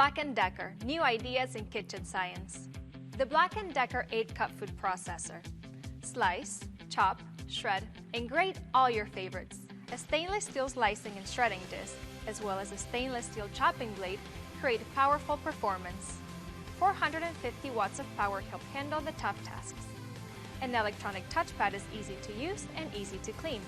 BLACK+DECKER, new ideas in kitchen science. The BLACK+DECKER 8-cup food processor. Slice, chop, shred, and grate all your favorites. A stainless steel slicing and shredding disc, as well as a stainless steel chopping blade, create powerful performance. 450 watts of power help handle the tough tasks. An electronic touchpad is easy to use and easy to clean.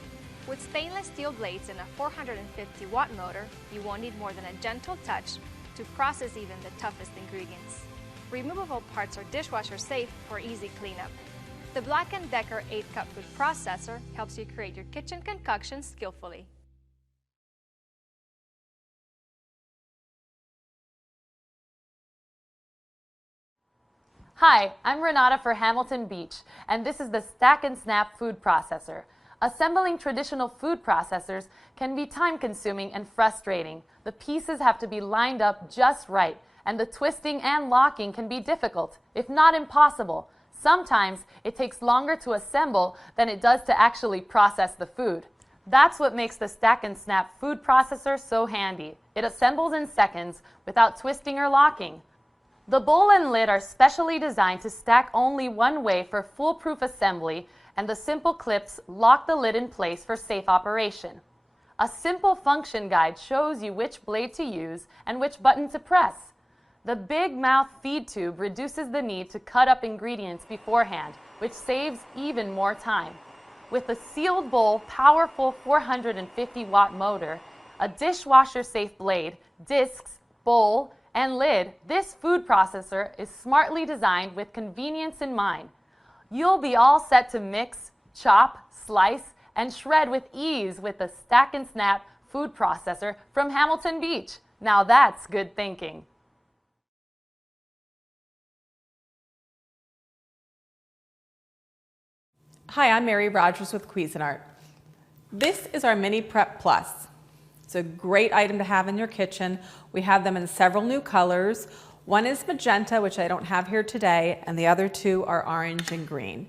With stainless steel blades and a 450 watt motor, you won't need more than a gentle touch to process even the toughest ingredients. Removable parts are dishwasher safe for easy cleanup. The BLACK+DECKER 8-cup food processor helps you create your kitchen concoctions skillfully. Hi, I'm Renata for Hamilton Beach, and this is the Stack & Snap food processor. Assembling traditional food processors can be time-consuming and frustrating. The pieces have to be lined up just right, and the twisting and locking can be difficult, if not impossible. Sometimes it takes longer to assemble than it does to actually process the food. That's what makes the Stack & Snap food processor so handy. It assembles in seconds without twisting or locking. The bowl and lid are specially designed to stack only one way for foolproof assembly, and the simple clips lock the lid in place for safe operation. A simple function guide shows you which blade to use and which button to press. The big mouth feed tube reduces the need to cut up ingredients beforehand, which saves even more time. With a sealed bowl, powerful 450 watt motor, a dishwasher safe blade, discs, bowl, and lid, this food processor is smartly designed with convenience in mind. You'll be all set to mix, chop, slice, and shred with ease with the Stack & Snap food processor from Hamilton Beach. Now that's good thinking. Hi, I'm Mary Rogers with Cuisinart. This is our Mini Prep Plus. It's a great item to have in your kitchen. We have them in several new colors. One is magenta, which I don't have here today, and the other two are orange and green.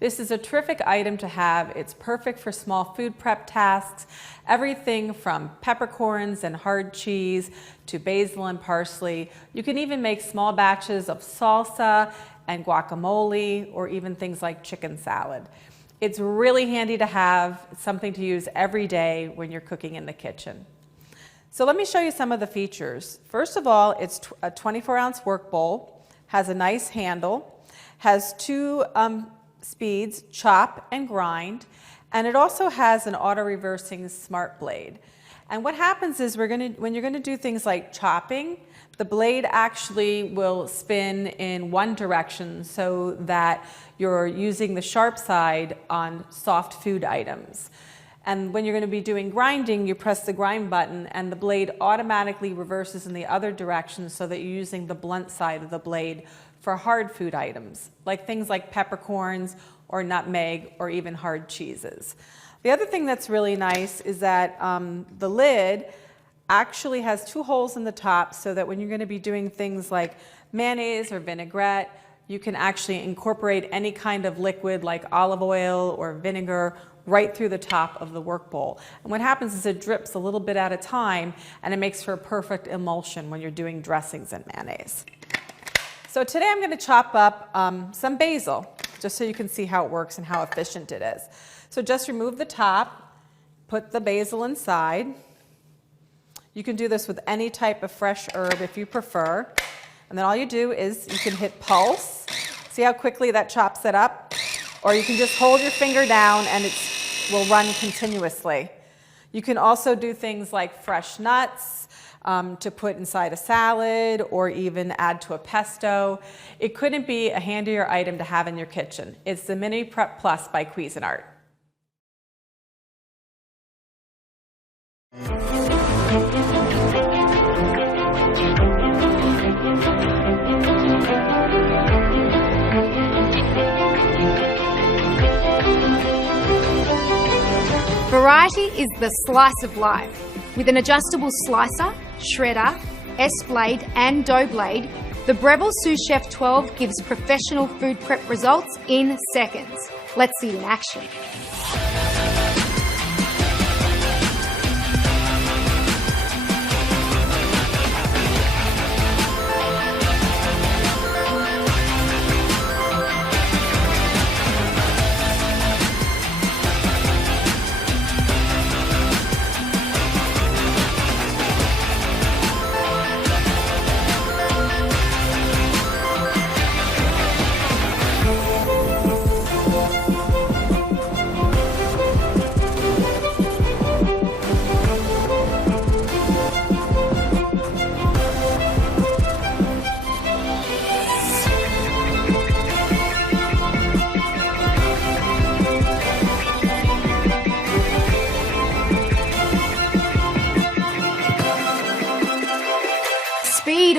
This is a terrific item to have. It's perfect for small food prep tasks, everything from peppercorns and hard cheese to basil and parsley. You can even make small batches of salsa and guacamole, or even things like chicken salad. It's really handy to have, something to use every day when you're cooking in the kitchen. So let me show you some of the features. First of all, it's a 24-ounce work bowl, has a nice handle, has two speeds, chop and grind, and it also has an auto-reversing smart blade. And what happens is when you're gonna do things like chopping, the blade actually will spin in one direction so that you're using the sharp side on soft food items. And when you're going to be doing grinding, you press the grind button and the blade automatically reverses in the other direction so that you're using the blunt side of the blade for hard food items, like things like peppercorns or nutmeg or even hard cheeses. The other thing that's really nice is that the lid actually has two holes in the top so that when you're going to be doing things like mayonnaise or vinaigrette, you can actually incorporate any kind of liquid like olive oil or vinegar right through the top of the work bowl. And what happens is it drips a little bit at a time, and it makes for a perfect emulsion when you're doing dressings and mayonnaise. So today I'm going to chop up some basil, just so you can see how it works and how efficient it is. So just remove the top, put the basil inside. You can do this with any type of fresh herb if you prefer. And then all you do is you can hit pulse. See how quickly that chops it up? Or you can just hold your finger down and it will run continuously. You can also do things like fresh nuts to put inside a salad or even add to a pesto. It couldn't be a handier item to have in your kitchen. It's the Mini Prep Plus by Cuisinart. Variety is the slice of life. With an adjustable slicer, shredder, S-blade and dough blade, the Breville Sous Chef 12 gives professional food prep results in seconds. Let's see it in action.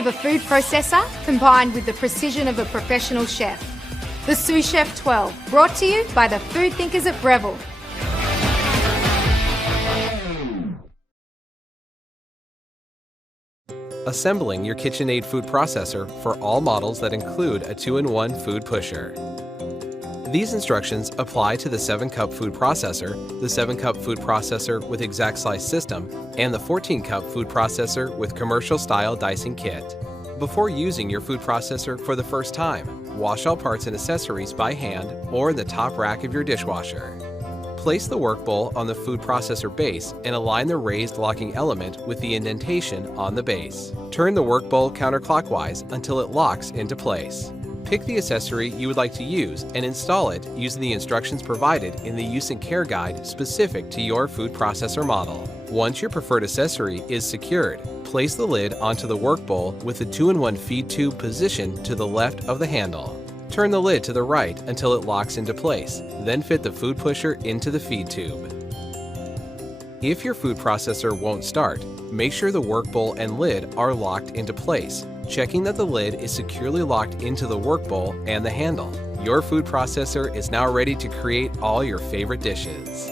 a food processor combined with the precision of a professional chef. The Sous Chef 12, brought to you by the food thinkers at Breville. Assembling your KitchenAid food processor for all models that include a 2-in-1 food pusher. These instructions apply to the 7-cup food processor, the 7-cup food processor with exact slice system, and the 14-cup food processor with commercial-style dicing kit. Before using your food processor for the first time, wash all parts and accessories by hand or in the top rack of your dishwasher. Place the work bowl on the food processor base and align the raised locking element with the indentation on the base. Turn the work bowl counterclockwise until it locks into place. Pick the accessory you would like to use and install it using the instructions provided in the Use and Care Guide specific to your food processor model. Once your preferred accessory is secured, place the lid onto the work bowl with the 2-in-1 feed tube positioned to the left of the handle. Turn the lid to the right until it locks into place, then fit the food pusher into the feed tube. If your food processor won't start, make sure the work bowl and lid are locked into place, checking that the lid is securely locked into the work bowl and the handle. Your food processor is now ready to create all your favorite dishes.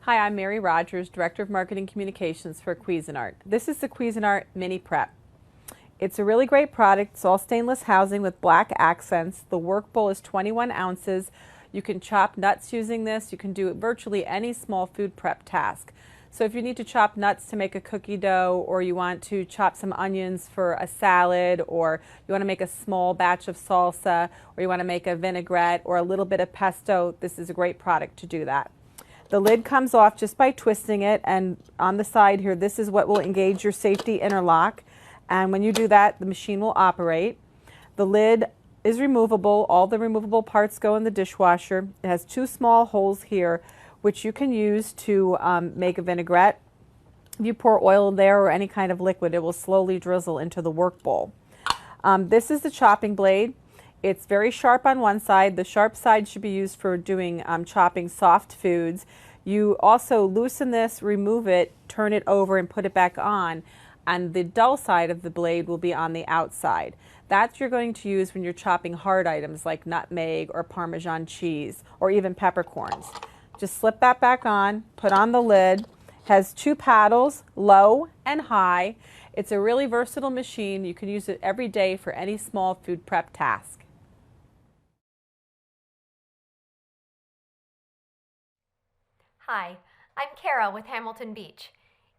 Hi, I'm Mary Rogers, Director of Marketing Communications for Cuisinart. This is the Cuisinart Mini Prep. It's a really great product. It's all stainless housing with black accents. The work bowl is 21 ounces. You can chop nuts using this. You can do virtually any small food prep task. So if you need to chop nuts to make a cookie dough, or you want to chop some onions for a salad, or you want to make a small batch of salsa, or you want to make a vinaigrette or a little bit of pesto, this is a great product to do that. The lid comes off just by twisting it, and on the side here, this is what will engage your safety interlock. And when you do that, the machine will operate. The lid is removable. All the removable parts go in the dishwasher. It has 2 small holes here, which you can use to make a vinaigrette. If you pour oil there or any kind of liquid, it will slowly drizzle into the work bowl. This is the chopping blade. It's very sharp on one side. The sharp side should be used for doing chopping soft foods. You also loosen this, remove it, turn it over, and put it back on. And the dull side of the blade will be on the outside. That you're going to use when you're chopping hard items like nutmeg or Parmesan cheese or even peppercorns. Just slip that back on, put on the lid. Has 2 paddles, low and high. It's a really versatile machine. You can use it every day for any small food prep task. Hi, I'm Kara with Hamilton Beach.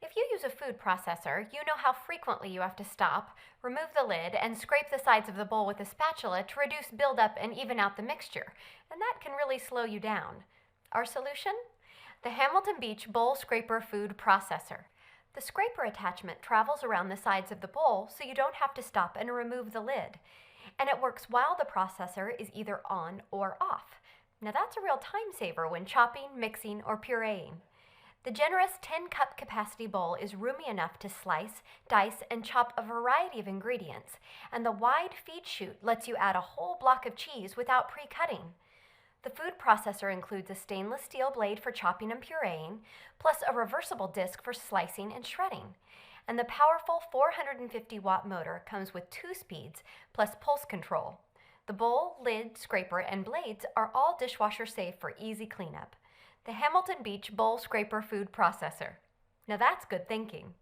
If you use a food processor, you know how frequently you have to stop, remove the lid, and scrape the sides of the bowl with a spatula to reduce buildup and even out the mixture, and that can really slow you down. Our solution? The Hamilton Beach Bowl Scraper Food Processor. The scraper attachment travels around the sides of the bowl so you don't have to stop and remove the lid, and it works while the processor is either on or off. Now that's a real time saver when chopping, mixing, or pureeing. The generous 10-cup capacity bowl is roomy enough to slice, dice, and chop a variety of ingredients, and the wide feed chute lets you add a whole block of cheese without pre-cutting. The food processor includes a stainless steel blade for chopping and pureeing, plus a reversible disc for slicing and shredding. And the powerful 450-watt motor comes with 2 speeds, plus pulse control. The bowl, lid, scraper, and blades are all dishwasher safe for easy cleanup. The Hamilton Beach Bowl Scraper Food Processor. Now that's good thinking.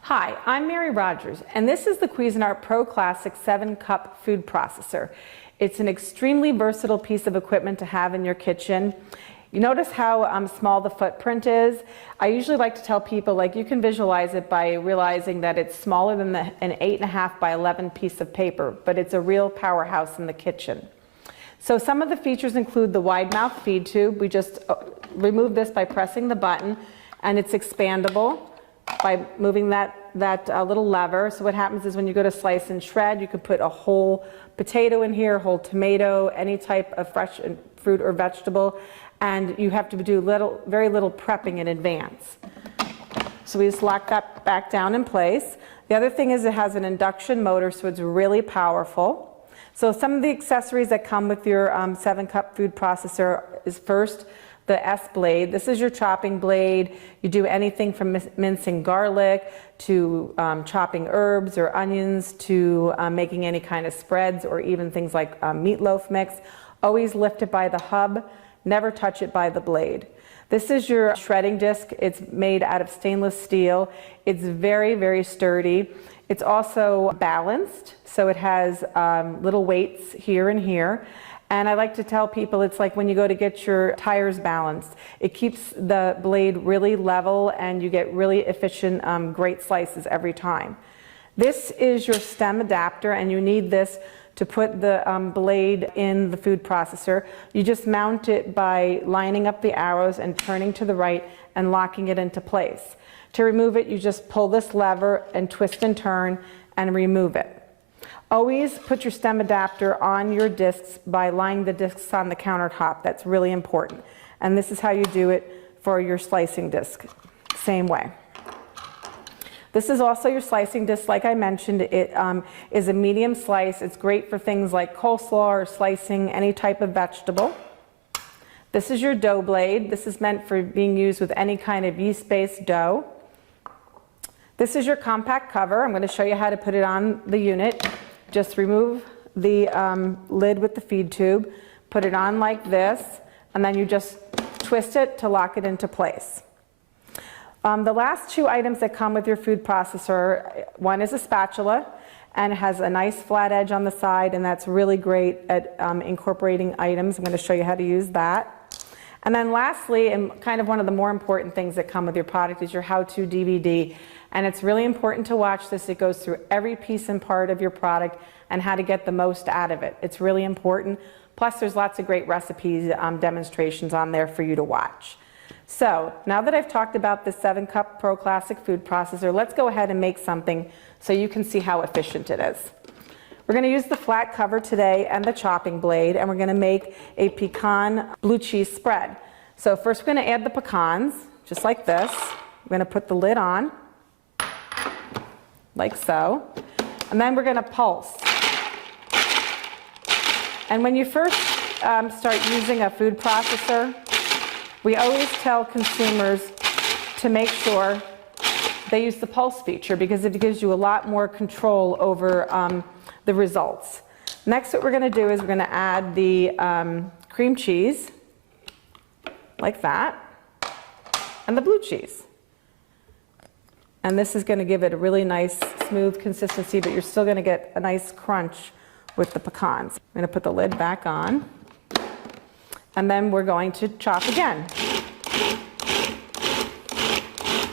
Hi, I'm Mary Rogers, and this is the Cuisinart Pro Classic 7-cup food processor. It's an extremely versatile piece of equipment to have in your kitchen. You notice how small the footprint is? I usually like to tell people, like, you can visualize it by realizing that it's smaller than an 8.5 by 11 piece of paper, but it's a real powerhouse in the kitchen. So some of the features include the wide mouth feed tube. We just remove this by pressing the button, and it's expandable by moving that little lever. So what happens is when you go to slice and shred, you can put a whole potato in here, whole tomato, any type of fresh fruit or vegetable, and you have to do very little prepping in advance. So we just lock that back down in place. The other thing is it has an induction motor, so it's really powerful. So some of the accessories that come with your 7-cup food processor is first the S blade. This is your chopping blade. You do anything from mincing garlic to chopping herbs or onions to making any kind of spreads or even things like meatloaf mix. Always lift it by the hub, never touch it by the blade. This is your shredding disc. It's made out of stainless steel. It's very, very sturdy. It's also balanced, so it has little weights here and here. And I like to tell people it's like when you go to get your tires balanced. It keeps the blade really level and you get really efficient, great slices every time. This is your stem adapter, and you need this to put the blade in the food processor. You just mount it by lining up the arrows and turning to the right and locking it into place. To remove it, you just pull this lever and twist and turn and remove it. Always put your stem adapter on your discs by lining the discs on the countertop. That's really important. And this is how you do it for your slicing disc. Same way. This is also your slicing disc. Like I mentioned, it is a medium slice. It's great for things like coleslaw or slicing any type of vegetable. This is your dough blade. This is meant for being used with any kind of yeast-based dough. This is your compact cover. I'm going to show you how to put it on the unit. Just remove the lid with the feed tube, put it on like this, and then you just twist it to lock it into place. The last two items that come with your food processor, one is a spatula, and it has a nice flat edge on the side, and that's really great at incorporating items. I'm going to show you how to use that. And then lastly, and kind of one of the more important things that come with your product, is your how-to DVD. And it's really important to watch this. It goes through every piece and part of your product and how to get the most out of it. It's really important. Plus, there's lots of great recipes, demonstrations on there for you to watch. So now that I've talked about this 7-cup Pro Classic food processor, let's go ahead and make something so you can see how efficient it is. We're going to use the flat cover today and the chopping blade, and we're going to make a pecan blue cheese spread. So first we're going to add the pecans, just like this. We're going to put the lid on, like so, and then we're going to pulse. And when you first start using a food processor, we always tell consumers to make sure they use the pulse feature because it gives you a lot more control over the results. Next, what we're going to do is we're going to add the cream cheese, like that, and the blue cheese. And this is going to give it a really nice, smooth consistency, but you're still going to get a nice crunch with the pecans. I'm going to put the lid back on. And then we're going to chop again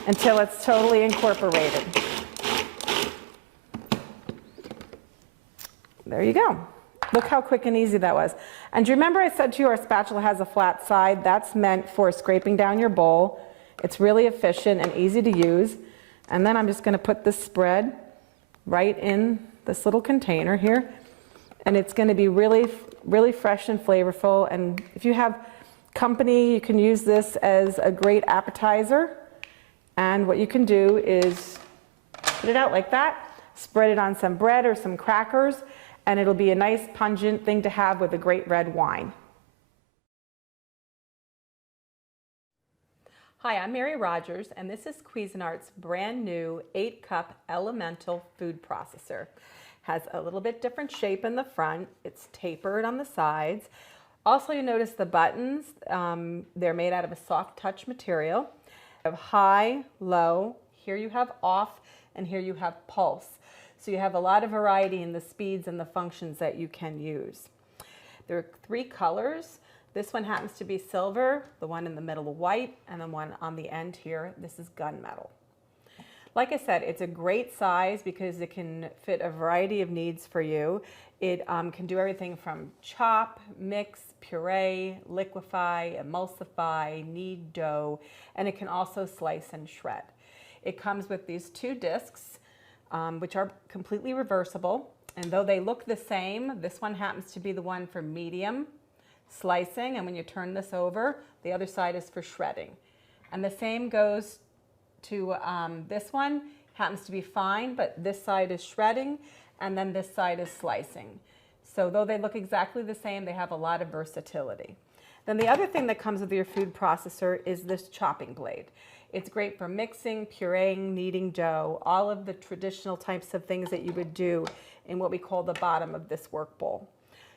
until it's totally incorporated. There you go. Look how quick and easy that was. And do you remember I said to you our spatula has a flat side? That's meant for scraping down your bowl. It's really efficient and easy to use. And then I'm just going to put this spread right in this little container here. And it's going to be really, really fresh and flavorful. And if you have company, you can use this as a great appetizer. And what you can do is put it out like that, spread it on some bread or some crackers, and it'll be a nice pungent thing to have with a great red wine. Hi, I'm Mary Rogers, and this is Cuisinart's brand new 8-cup Elemental food processor. Has a little bit different shape in the front. It's tapered on the sides. Also, you notice the buttons, they're made out of a soft touch material. You have high, low, here you have off, and here you have pulse. So you have a lot of variety in the speeds and the functions that you can use. There are 3 colors. This one happens to be silver, the one in the middle white, and the one on the end here, this is gunmetal. Like I said, it's a great size because it can fit a variety of needs for you. It can do everything from chop, mix, puree, liquefy, emulsify, knead dough, and it can also slice and shred. It comes with these 2 discs, which are completely reversible. And though they look the same, this one happens to be the one for medium slicing, and when you turn this over, the other side is for shredding. And the same goes to this one, happens to be fine, but this side is shredding, and then this side is slicing. So though they look exactly the same, they have a lot of versatility. Then the other thing that comes with your food processor is this chopping blade. It's great for mixing, pureeing, kneading dough, all of the traditional types of things that you would do in what we call the bottom of this work bowl.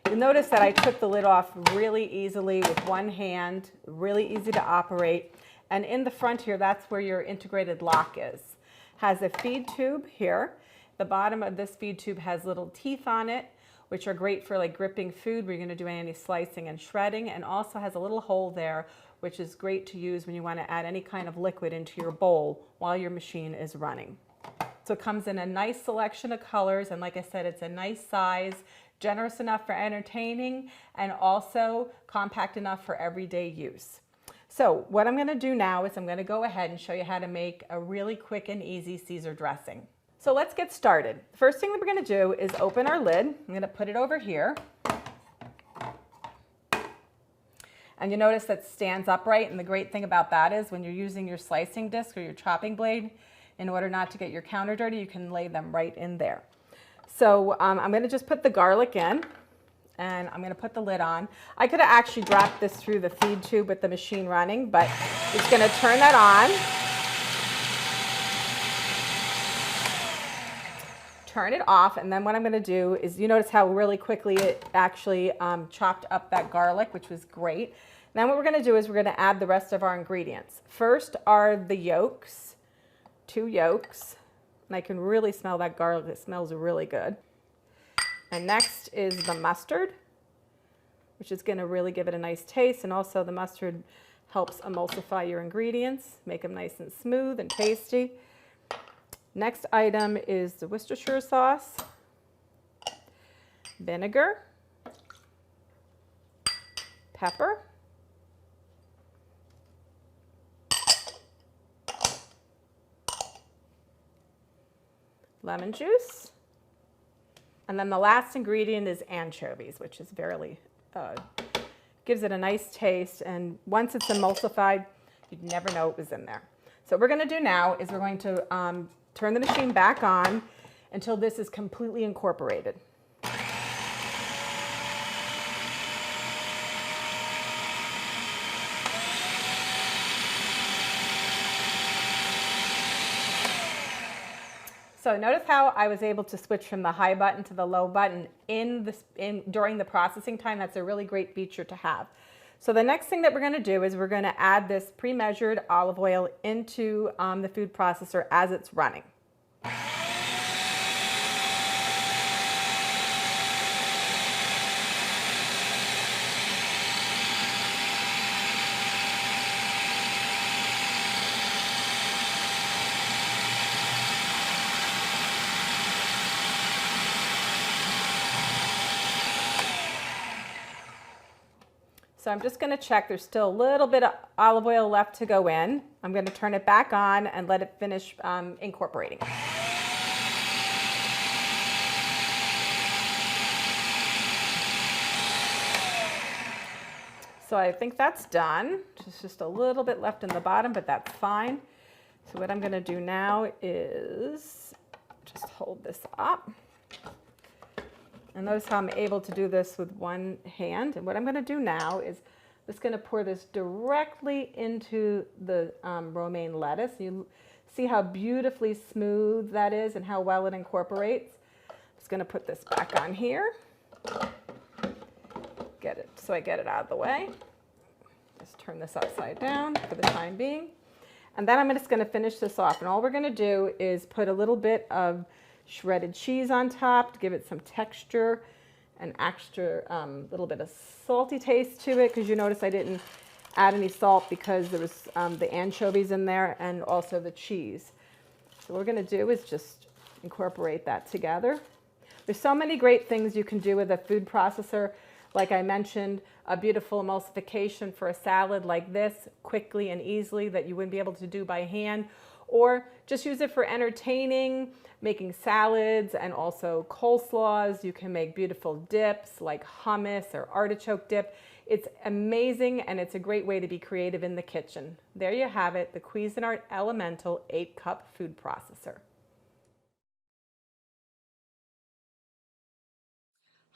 You'll notice that I took the lid off really easily with one hand, really easy to operate. And in the front here, that's where your integrated lock is. Has a feed tube here. The bottom of this feed tube has little teeth on it, which are great for like gripping food where you're going to do any slicing and shredding, and also has a little hole there, which is great to use when you want to add any kind of liquid into your bowl while your machine is running. So it comes in a nice selection of colors, and like I said, it's a nice size, generous enough for entertaining, and also compact enough for everyday use. So what I'm going to do now is I'm going to go ahead and show you how to make a really quick and easy Caesar dressing. So let's get started. First thing that we're going to do is open our lid. I'm going to put it over here. And you notice that it stands upright, and the great thing about that is when you're using your slicing disc or your chopping blade, in order not to get your counter dirty, you can lay them right in there. So I'm going to just put the garlic in, and I'm going to put the lid on. I could have actually dropped this through the feed tube with the machine running, but just going to turn that on. Turn it off, and then what I'm going to do is, you notice how really quickly it actually chopped up that garlic, which was great. Then what we're going to do is we're going to add the rest of our ingredients. First are the yolks, 2 yolks, and I can really smell that garlic. It smells really good. And next is the mustard, which is going to really give it a nice taste, and also the mustard helps emulsify your ingredients, make them nice and smooth and tasty. Next item is the Worcestershire sauce, vinegar, pepper, lemon juice, and then the last ingredient is anchovies, which is gives it a nice taste, and once it's emulsified, you'd never know it was in there. So what we're going to do now is we're going to turn the machine back on until this is completely incorporated. So notice how I was able to switch from the high button to the low button during the processing time. That's a really great feature to have. So the next thing that we're going to do is we're going to add this pre-measured olive oil into the food processor as it's running. So I'm just going to check. There's still a little bit of olive oil left to go in. I'm going to turn it back on and let it finish incorporating. So I think that's done. There's just a little bit left in the bottom, but that's fine. So what I'm going to do now is just hold this up. And notice how I'm able to do this with one hand. And what I'm going to do now is I'm just going to pour this directly into the romaine lettuce. You see how beautifully smooth that is and how well it incorporates. I'm just going to put this back on here. Get it so I get it out of the way. Just turn this upside down for the time being. And then I'm just going to finish this off. And all we're going to do is put a little bit of shredded cheese on top to give it some texture and extra little bit of salty taste to it, because you notice I didn't add any salt because there was the anchovies in there and also the cheese. So what we're going to do is just incorporate that together. There's so many great things you can do with a food processor. Like I mentioned, a beautiful emulsification for a salad like this, quickly and easily, that you wouldn't be able to do by hand. Or just use it for entertaining, making salads and also coleslaws. You can make beautiful dips like hummus or artichoke dip. It's amazing, and it's a great way to be creative in the kitchen. There you have it, the Cuisinart Elemental 8-cup food processor.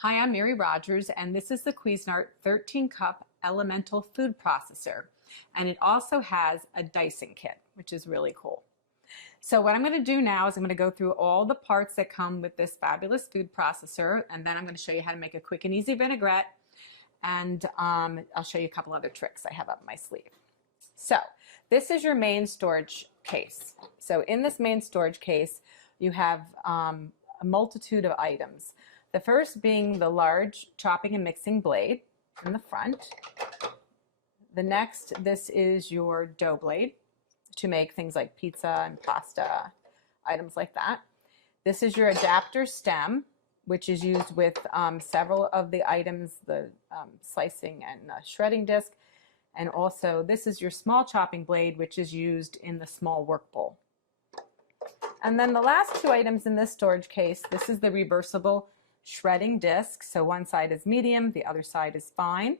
Hi, I'm Mary Rogers, and this is the Cuisinart 13-cup elemental food processor. And it also has a dicing kit, which is really cool. So what I'm going to do now is I'm going to go through all the parts that come with this fabulous food processor, and then I'm going to show you how to make a quick and easy vinaigrette, and I'll show you a couple other tricks I have up my sleeve. So this is your main storage case. So in this main storage case, you have a multitude of items. The first being the large chopping and mixing blade in the front. The next, this is your dough blade to make things like pizza and pasta, items like that. This is your adapter stem, which is used with several of the items, the slicing and shredding disc. And also, this is your small chopping blade, which is used in the small work bowl. And then the last two items in this storage case, this is the reversible shredding disc. So one side is medium, the other side is fine.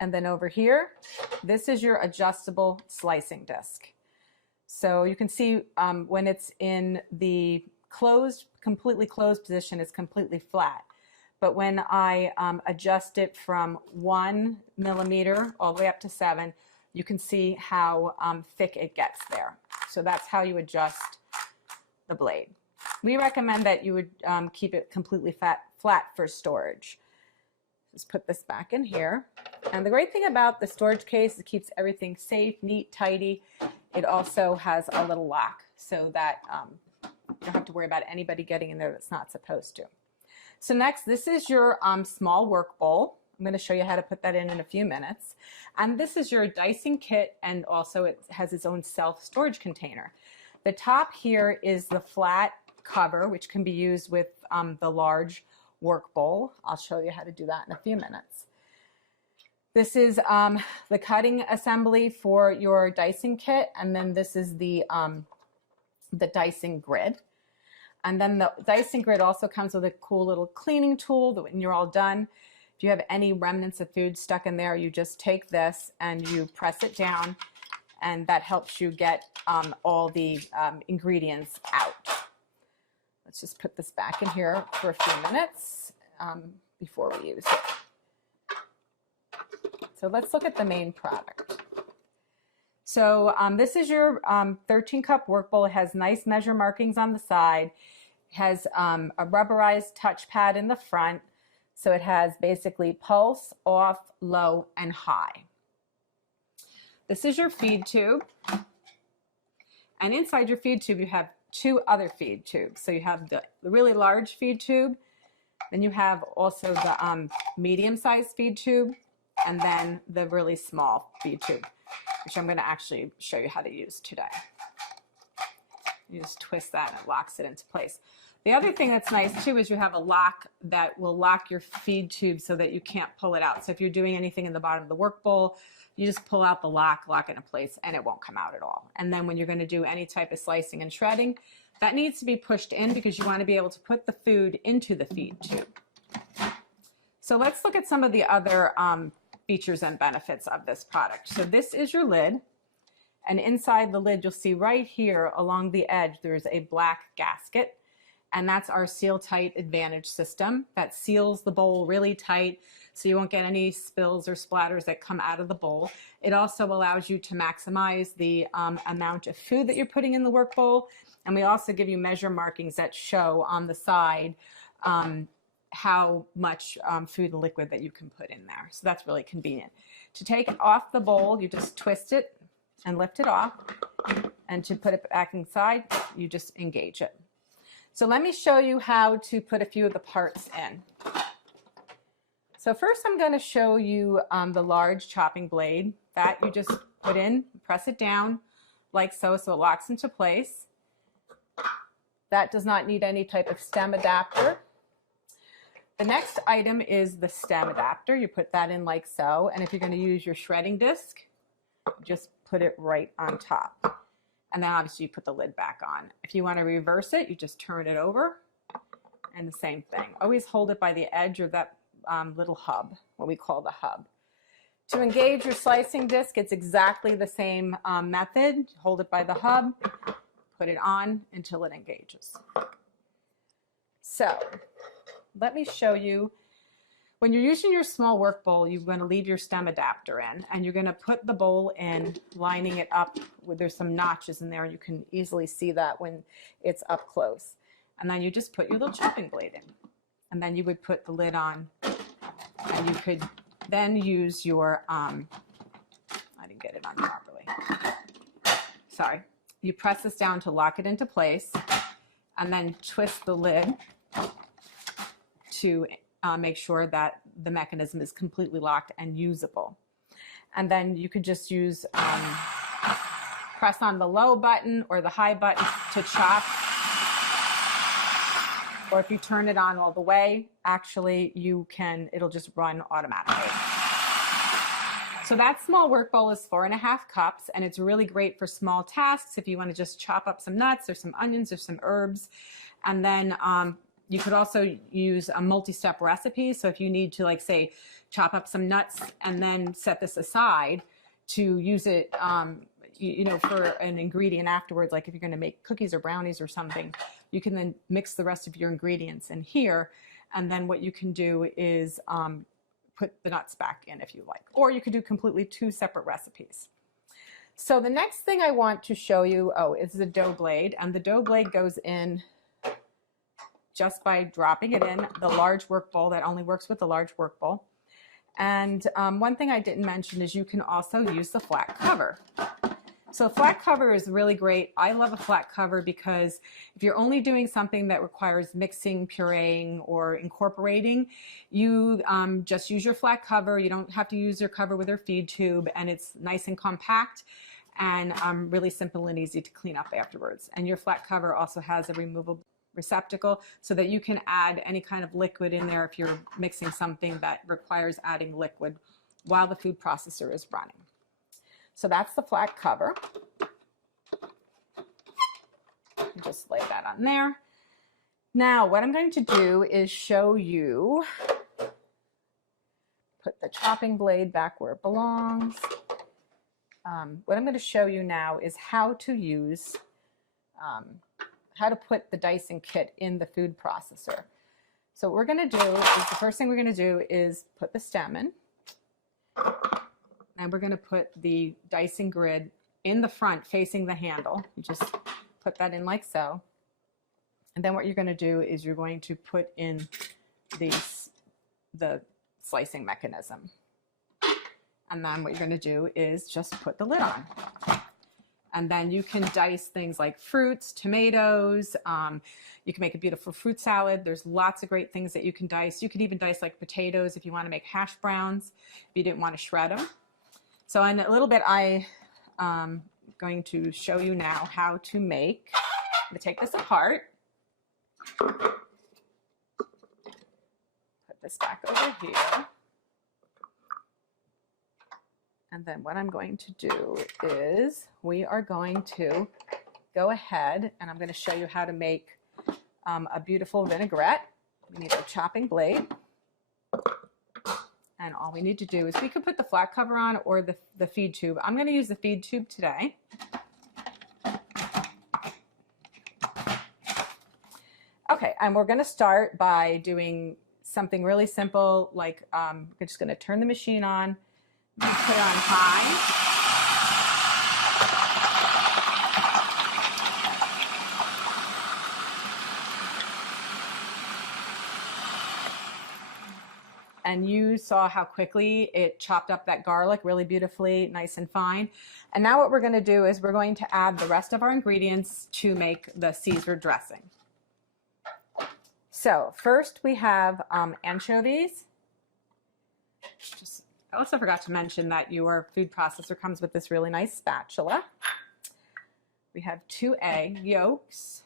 And then over here, this is your adjustable slicing disc. So you can see when it's in the completely closed position, it's completely flat. But when I adjust it from 1 millimeter all the way up to 7, you can see how thick it gets there. So that's how you adjust the blade. We recommend that you would keep it completely flat for storage. Just put this back in here. And the great thing about the storage case is it keeps everything safe, neat, tidy. It also has a little lock so that you don't have to worry about anybody getting in there that's not supposed to. So next, this is your small work bowl. I'm going to show you how to put that in a few minutes. And this is your dicing kit, and also it has its own self-storage container. The top here is the flat cover, which can be used with the large work bowl. I'll show you how to do that in a few minutes. This is the cutting assembly for your dicing kit, and then this is the dicing grid. And then the dicing grid also comes with a cool little cleaning tool that when you're all done, if you have any remnants of food stuck in there, you just take this and you press it down, and that helps you get all the ingredients out. Let's just put this back in here for a few minutes before we use it. So let's look at the main product. So this is your 13-cup work bowl. It has nice measure markings on the side. It has a rubberized touchpad in the front. So it has basically pulse, off, low, and high. This is your feed tube. And inside your feed tube, you have two other feed tubes. So you have the really large feed tube, then you have also the medium-sized feed tube, and then the really small feed tube, which I'm going to actually show you how to use today. You just twist that and it locks it into place. The other thing that's nice too is you have a lock that will lock your feed tube so that you can't pull it out. So if you're doing anything in the bottom of the work bowl, you just pull out the lock it in place, and it won't come out at all. And then when you're going to do any type of slicing and shredding, that needs to be pushed in because you want to be able to put the food into the feed tube. So let's look at some of the other features and benefits of this product. So this is your lid, and inside the lid you'll see right here along the edge there's a black gasket, and that's our Seal Tight Advantage system that seals the bowl really tight so you won't get any spills or splatters that come out of the bowl. It also allows you to maximize the amount of food that you're putting in the work bowl, and we also give you measure markings that show on the side how much food and liquid that you can put in there. So that's really convenient. To take it off the bowl, you just twist it and lift it off, and to put it back inside, you just engage it. So let me show you how to put a few of the parts in. So first I'm going to show you the large chopping blade that you just put in, press it down like so it locks into place. That does not need any type of stem adapter. The next item is the stem adapter. You put that in like so, and if you're going to use your shredding disc, just put it right on top. And then obviously you put the lid back on. If you want to reverse it, you just turn it over, and the same thing. Always hold it by the edge or that little hub, what we call the hub. To engage your slicing disc, it's exactly the same method. Hold it by the hub, put it on until it engages. So let me show you. When you're using your small work bowl, you're going to leave your stem adapter in, and you're going to put the bowl in, lining it up with, there's some notches in there, and you can easily see that when it's up close. And then you just put your little chopping blade in, and then you would put the lid on, and you could then use your, I didn't get it on properly. Sorry. You press this down to lock it into place, and then twist the lid to make sure that the mechanism is completely locked and usable. And then you could just use, press on the low button or the high button to chop. Or if you turn it on all the way, actually it'll just run automatically. So that small work bowl is 4.5 cups, and it's really great for small tasks if you want to just chop up some nuts or some onions or some herbs. And then you could also use a multi-step recipe. So if you need to, like, say, chop up some nuts and then set this aside to use it, you know, for an ingredient afterwards, like if you're going to make cookies or brownies or something, you can then mix the rest of your ingredients in here. And then what you can do is put the nuts back in if you like. Or you could do completely 2 separate recipes. So the next thing I want to show you, is the dough blade. And the dough blade goes in just by dropping it in the large work bowl. That only works with the large work bowl. And one thing I didn't mention is you can also use the flat cover. So a flat cover is really great. I love a flat cover because if you're only doing something that requires mixing, pureeing, or incorporating, you just use your flat cover. You don't have to use your cover with your feed tube, and it's nice and compact and really simple and easy to clean up afterwards. And your flat cover also has a removable receptacle so that you can add any kind of liquid in there if you're mixing something that requires adding liquid while the food processor is running. So that's the flat cover. Just lay that on there. Now what I'm going to do is show you, put the chopping blade back where it belongs. What I'm going to show you now is how to use how to put the dicing kit in the food processor. So what we're going to do is, the first thing we're going to do is put the stem in. And we're going to put the dicing grid in the front facing the handle. You just put that in like so. And then what you're going to do is you're going to put in the slicing mechanism. And then what you're going to do is just put the lid on. And then you can dice things like fruits, tomatoes. You can make a beautiful fruit salad. There's lots of great things that you can dice. You could even dice like potatoes if you want to make hash browns, if you didn't want to shred them. So in a little bit, I'm going to show you now how to make, I'm going to take this apart. Put this back over here. And then what I'm going to do is we are going to go ahead and I'm going to show you how to make a beautiful vinaigrette. We need a chopping blade. And all we need to do is we could put the flat cover on or the feed tube. I'm going to use the feed tube today. Okay, and we're going to start by doing something really simple, like we're just going to turn the machine on. Put it on high. And you saw how quickly it chopped up that garlic really beautifully, nice and fine. And now what we're going to do is we're going to add the rest of our ingredients to make the Caesar dressing. So first we have anchovies. I also forgot to mention that your food processor comes with this really nice spatula. We have 2 egg yolks.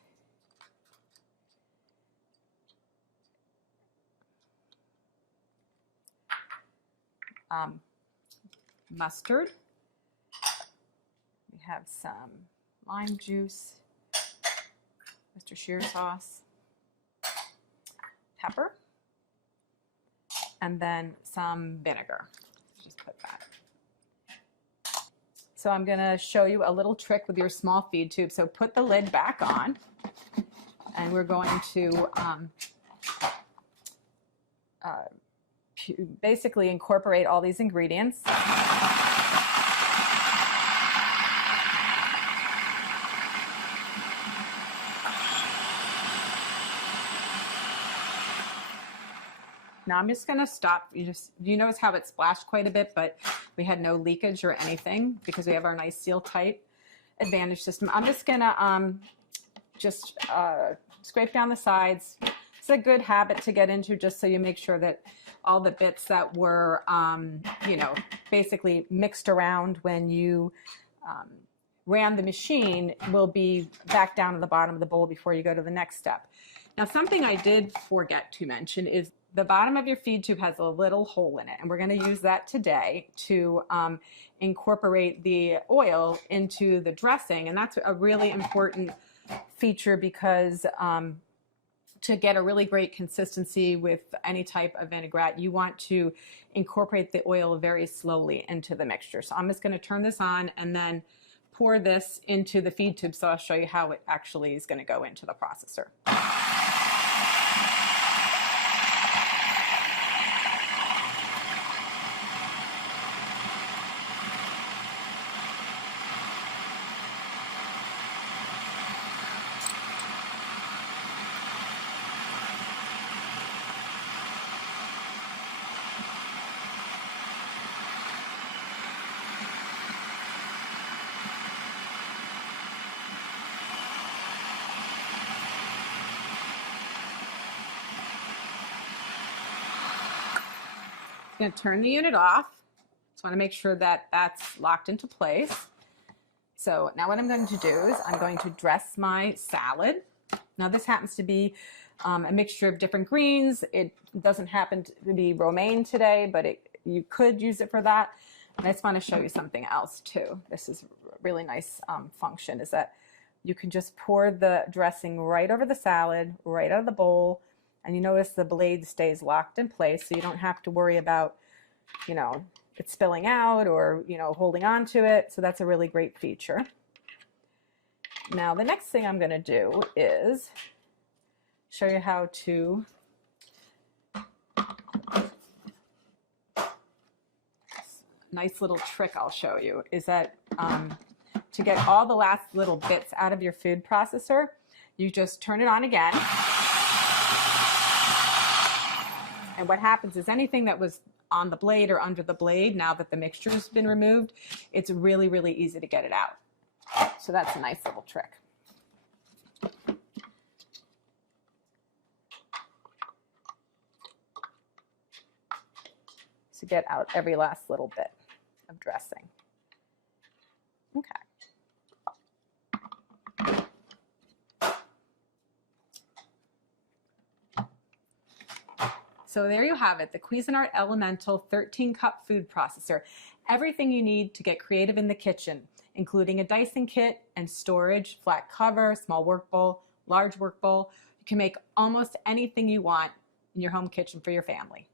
Mustard. We have some lime juice, Worcestershire sauce, pepper, and then some vinegar. Just put that. So I'm going to show you a little trick with your small feed tube. So put the lid back on. and we're going to basically incorporate all these ingredients. Now I'm just going to stop. You notice how it splashed quite a bit, but we had no leakage or anything because we have our nice seal tight advantage system. I'm just going to scrape down the sides. It's a good habit to get into, just so you make sure that all the bits that were, you know, basically mixed around when you ran the machine will be back down at the bottom of the bowl before you go to the next step. Now, something I did forget to mention is the bottom of your feed tube has a little hole in it, and we're going to use that today to incorporate the oil into the dressing. And that's a really important feature because to get a really great consistency with any type of vinaigrette, you want to incorporate the oil very slowly into the mixture. So I'm just going to turn this on and then pour this into the feed tube, so I'll show you how it actually is going to go into the processor. Going to turn the unit off. Just want to make sure that that's locked into place. So now what I'm going to do is I'm going to dress my salad. Now this happens to be a mixture of different greens. It doesn't happen to be romaine today, but you could use it for that. And I just want to show you something else too. This is a really nice function, is that you can just pour the dressing right over the salad, right out of the bowl. And you notice the blade stays locked in place, so you don't have to worry about, you know, it spilling out or, you know, holding on to it. So that's a really great feature. Now, the next thing I'm going to do is show you how to nice little trick I'll show you is that to get all the last little bits out of your food processor, you just turn it on again. And what happens is anything that was on the blade or under the blade, now that the mixture has been removed, it's really, really easy to get it out. So that's a nice little trick. To get out every last little bit of dressing. Okay. So there you have it, the Cuisinart Elemental 13-cup food processor. Everything you need to get creative in the kitchen, including a dicing kit and storage, flat cover, small work bowl, large work bowl. You can make almost anything you want in your home kitchen for your family.